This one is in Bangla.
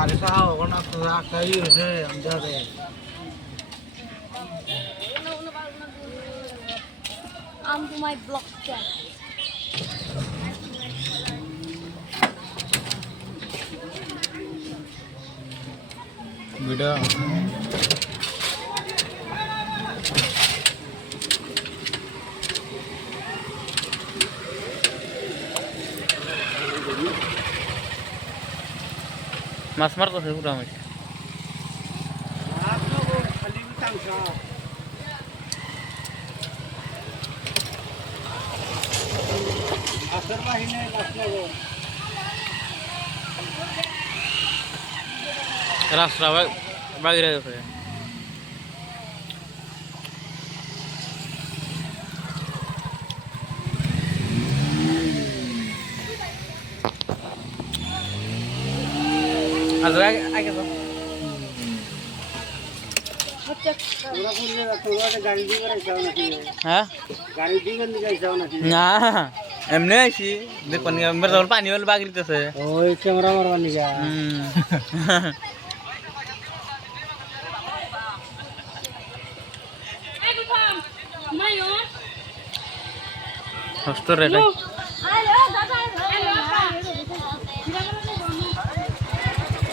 Dari sao con nak cái gì thế anh ra đây. Onto my block chat. Video. মাছ মারতেছে পুরো আমি রাস্তা বাগিরে গেছে আগে আগে তো হ্যাঁ না এমনি আইছি দেখুন পানি হল বাগিতেছে ওই ক্যামেরা মারবার নিগা Mayon. হস্ত রেটে